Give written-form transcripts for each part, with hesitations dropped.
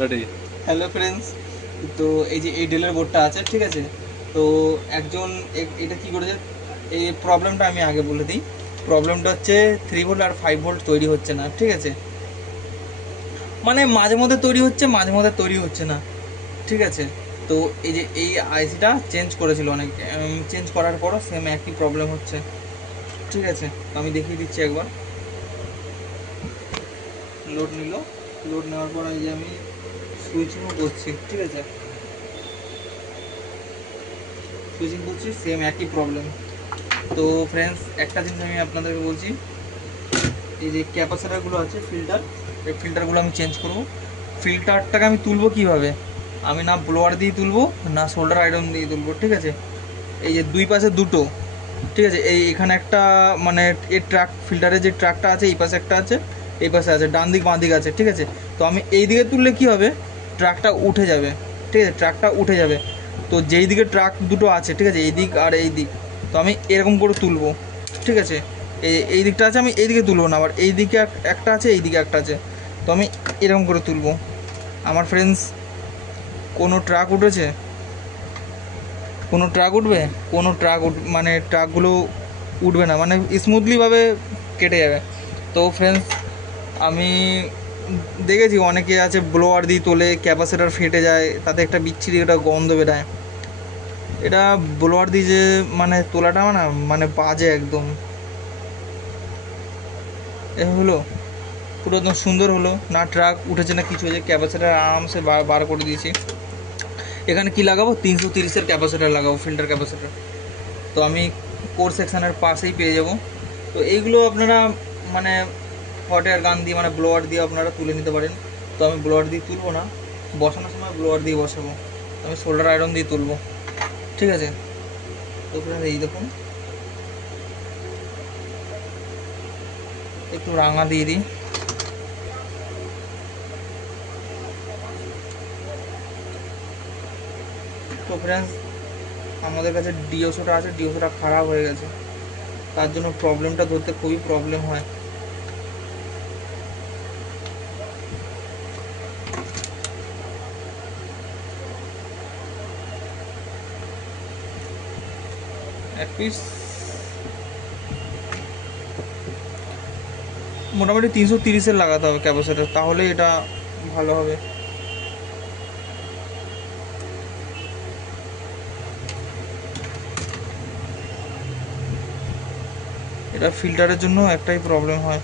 Ready. Hello friends, তো এই যে এই ডেলের বোর্ডটা আছে, ঠিক আছে। তো একজন এটা কি করেছে, এই প্রবলেমটা আমি আগে বলে দিই। প্রবলেমটা হচ্ছে 3 ভোল্ট আর 5 ভোল্ট তৈরি হচ্ছে না, ঠিক আছে। মানে মাঝে মধ্যে তৈরি হচ্ছে, মাঝে মধ্যে তৈরি হচ্ছে না, ঠিক আছে। তো এই যে এই আইসিটা চেঞ্জ করেছিল অনেক, চেঞ্জ করার পরও সেম একই প্রবলেম হচ্ছে, ঠিক আছে। তো আমি দেখিয়ে দিচ্ছি একবার। লোড নিল, লোড নেওয়ার পর এই যে আমি সুইচিংও করছি, ঠিক আছে। সুইচিং করছি, সেম একই প্রবলেম। তো ফ্রেন্ডস, একটা জিনিস আমি আপনাদেরকে বলছি, এই যে ক্যাপাসিটারগুলো আছে, ফিল্টার, এই ফিল্টারগুলো আমি চেঞ্জ করব। ফিল্টারটাকে আমি তুলবো কীভাবে, আমি না ব্লোয়ার দিয়ে তুলবো, না সোল্ডার আয়রন দিয়ে তুলবো, ঠিক আছে। এই যে দুই পাশে দুটো, ঠিক আছে। এই এখানে একটা, মানে এই ট্রাক ফিল্টারের যে ট্রাকটা আছে, এই পাশে একটা আছে, এই পাশে আছে, ডান দিক বাঁ দিক আছে, ঠিক আছে। তো আমি এই দিকে তুললে কী হবে, ট্রাকটা উঠে যাবে, ঠিক আছে, ট্রাকটা উঠে যাবে। তো যেই দিকে ট্রাক দুটো আছে, ঠিক আছে, এই দিক আর এই দিক, তো আমি এরকম করে তুলবো, ঠিক আছে। এই দিকটা আছে, আমি এই দিকে তুলবো না, আবার এই দিকে একটা আছে, এই দিকে একটা আছে, তো আমি এরকম করে তুলবো। আমার ফ্রেন্ডস, কোনো ট্রাক উঠেছে, কোনো ট্রাক উঠবে, কোনো ট্রাক মানে ট্রাকগুলো উঠবে না, মানে স্মুথলিভাবে কেটে যাবে। তো ফ্রেন্ডস, আমি দেখেছি অনেকে আছে ব্লোয়ার দিয়ে তোলে, ক্যাপাসিটার ফেটে যায়, তাতে একটা বিচ্ছিরি একটা গন্ধ বেরায়। এটা ব্লোয়ার দিয়ে যে মানে তোলাটা না, মানে বাজে একদম। এ হলো পুরো একদম সুন্দর হলো না, ট্রাক উঠেছে না কিছু হয়েছে, ক্যাপাসিটার আরামসে বার করে দিয়েছি। এখানে কি লাগাবো, 330-এর ক্যাপাসিটার লাগাবো, ফিল্টার ক্যাপাসিটার। তো আমি কোর সেকশানের পাশেই পেয়ে যাব। তো এইগুলো আপনারা মানে হট এয়ার গান দিয়ে, মানে ব্লোয়ার দিয়ে আপনারা তুলে নিতে পারেন। তো আমি ব্লোয়ার দিয়ে তুলবো না, বসানোর সময় ব্লোয়ার দিয়ে বসাবো, আমি শোল্ডার আয়রন দিয়ে তুলবো, ঠিক আছে। তো ফ্রেন্ড, এই দেখুন, একটু রাঙা দিয়ে দিই। তো ফ্রেন্ডস, আমাদের কাছে ডিওসোটা আছে, ডিওসোটা খারাপ হয়ে গেছে, তার জন্য প্রবলেমটা ধরতে খুবই প্রবলেম হয়। এক পিস মোটামুটি 330-এর লাগাতে হবে ক্যাপাসিটার, তাহলে এটা ভালো হবে। এটা ফিল্টারের জন্য একটাই প্রবলেম হয়।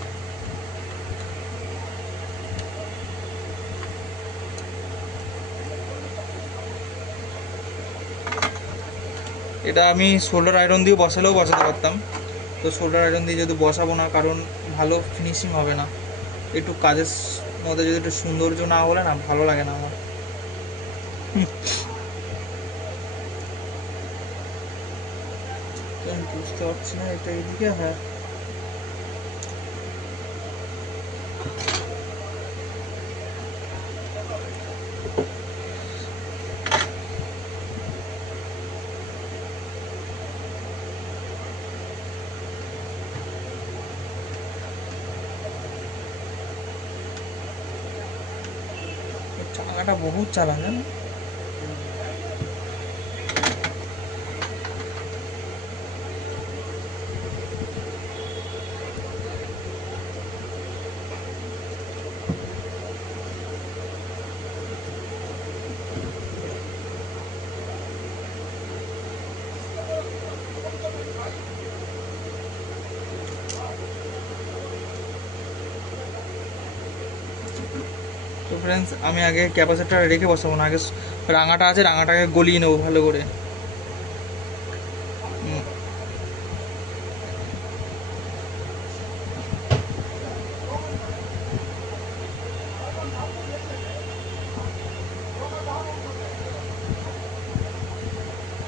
এটা আমি শোল্ডার আয়রন দিয়ে বসালেও বসাতে পারতাম, তো শোল্ডার আয়রন দিয়ে যদি বসাবো না, কারণ ভালো ফিনিশিং হবে না। একটু কাজের মধ্যে যদি একটু সৌন্দর্য না হলে না, ভালো লাগে না আমার। তো আমি বুঝতে পারছি না এটা এইদিকে, হ্যাঁ। চাকাটা বহুত চালান জানো। তো ফ্রেন্ডস, আমি আগে ক্যাপাসিটার রেখে বসাবো না, আগে রাঙাটা আছে, রাঙাটাকে গলিয়ে নেবো ভালো করে।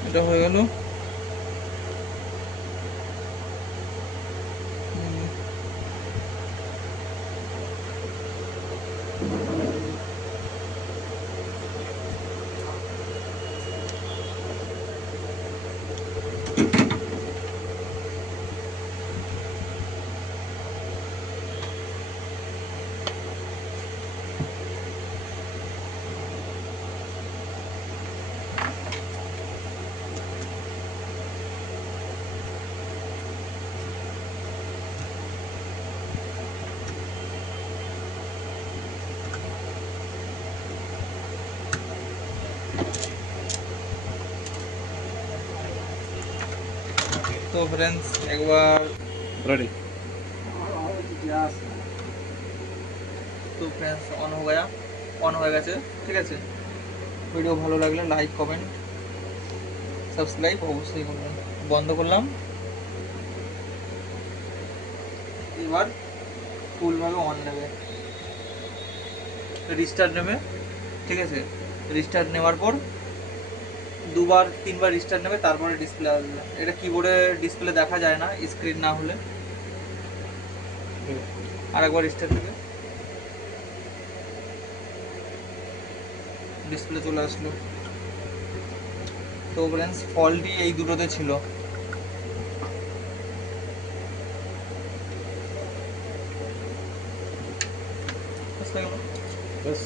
এটা হয়ে গেল। तो फ्रेंड्स एक बार रेडी। তো ফ্রেন্ডস অন হয়ে গেছে, ঠিক আছে। ভিডিও ভালো লাগলে লাইক কমেন্ট সাবস্ক্রাইব অবশ্যই করবেন। বন্ধ করলাম, এবার ফুলভাবে অন নেবে, রিস্টার্ট নেবে, ঠিক আছে। রিস্টার্ট নেওয়ার পর দুবার তিনবার রিস্টার্ট নেবে, তারপরে ডিসপ্লে আসবে। এটা কিবোর্ডে ডিসপ্লে দেখা যায় না স্ক্রিন না হলে। আরেকবার রিস্টার্ট নেবে, ডিসপ্লে চলে আসলো। তো ফ্রেন্ডস ফল্টই এই দুটোতে ছিল। बस।